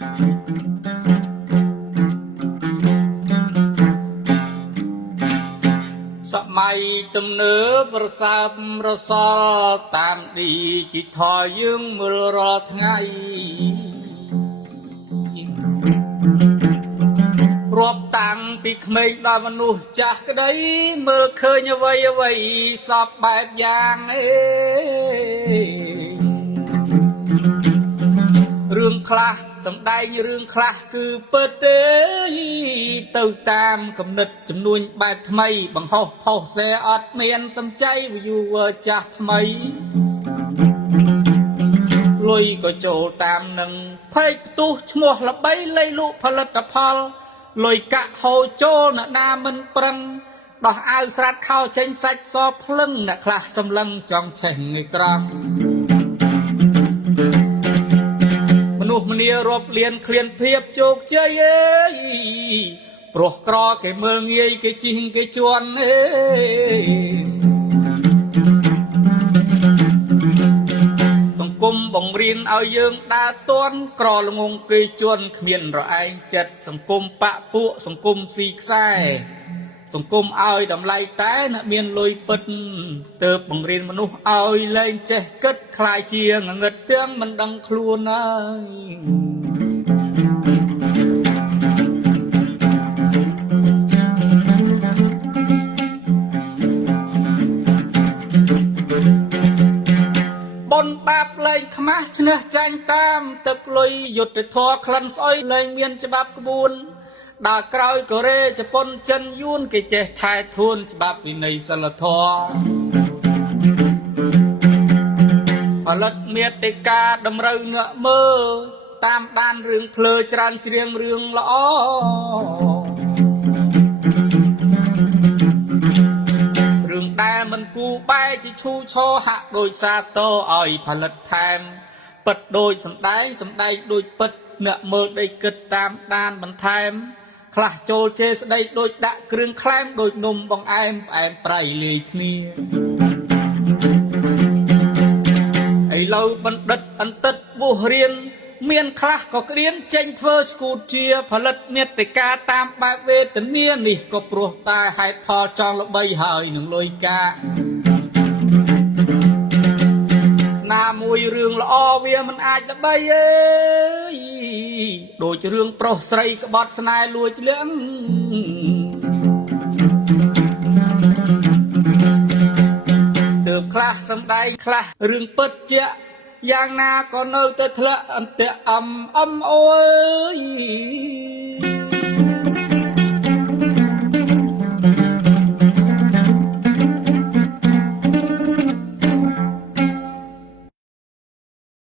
สมัยទំនើបប្រសើបរសល់តាមឌីជីថលយើងមើលរាល់ថ្ងៃរាប់តាំងពីក្មេងដល់មនុស្សចាស់ក្តីមើលឃើញអ្វីសពបែបយ៉ាងរឿងខ្លះសម្ដែងរឿងខ្លះគឺពិតទេទៅតាមគំនិតចំនួនបែបថ្មីបង្ហោះផុសសេអត់មានសំចៃ viewer ចាស់ថ្មីលុយក៏ចូលតាមនឹងផេកផ្ទុះឈ្មោះល្បីលៃលក់ផលិតផលលុយកាក់ហូរចូលអ្នកណាមិនប្រឹងដោះអាវស្រាតខោចេញសាច់សភ្លឹងអ្នកខ្លះសម្លឹងចង់ឆេះងាយក្រំមនុស្សម្នារាប់លានឃ្លានភាពជោគជ័យព្រោះក្រគេមើលងាយគេជីងគេជន់សង្គមបង្រៀនឲ្យយើងដើរទាន់ក្រល្ងងគេជន់គ្មានរឯងចិត្តសង្គមបពពួកសង្គមស៊ីខ្សែសង្គមឲ្យតម្លៃតែអ្នកមានលុយពិតទើបបង្រៀនមនុស្សឲ្យលែងចេះគិតខ្លាយជាងងឹតទាំងមិនដឹងខ្លួនហើយបនបាបលែងខ្មាស់ឈ្នះចាញ់តាមទឹកលុយយុទ្ធធរក្លិនស្អុយលែងមានច្បាប់ក្បួនដល់ក្រោយកូរ៉េជប៉ុនចិនយួនគេចេះថែធួនច្បាប់វិន័យសិលធម៌ផលិតមាតិកាតម្រូវអ្នកមើលតាមដានរឿងភ្លើច្រើនច្រៀងរឿងល្អរឿងដែលមិនគូបែកជាឈូឆោហាក់ដោយសាទរឲ្យផលិតថែមពិតដូចសម្ដែងដូចពិតអ្នកមើលដេកគិតតាមដានបន្ថែមខ្លះចូលជេរស្ដីដូចដាក់គ្រឿងក្លែមដូចនំបង្អែមផ្អែមប្រៃលាយគ្នាឥឡូវបណ្ឌិតអន្តិតបុះរៀនមានខ្លះក៏ក្រៀនចេញធ្វើស្គូតជាផលិតមាតិកាតាមបែបវេទនានេះក៏ព្រោះតែហេតុផលចង់ល្បីហើយនឹងលុយកាណាមួយរឿងល្អវាមិនអាចល្បីអើយដូចរឿងប្រុសស្រីក្បត់ស្នេហ៍លួចលៀងទើបខ្លះសម្ដែងខ្លះរឿងពិតជាយ៉ាងណាក៏នៅតែធ្លាក់អន្ទាក់អំអូយ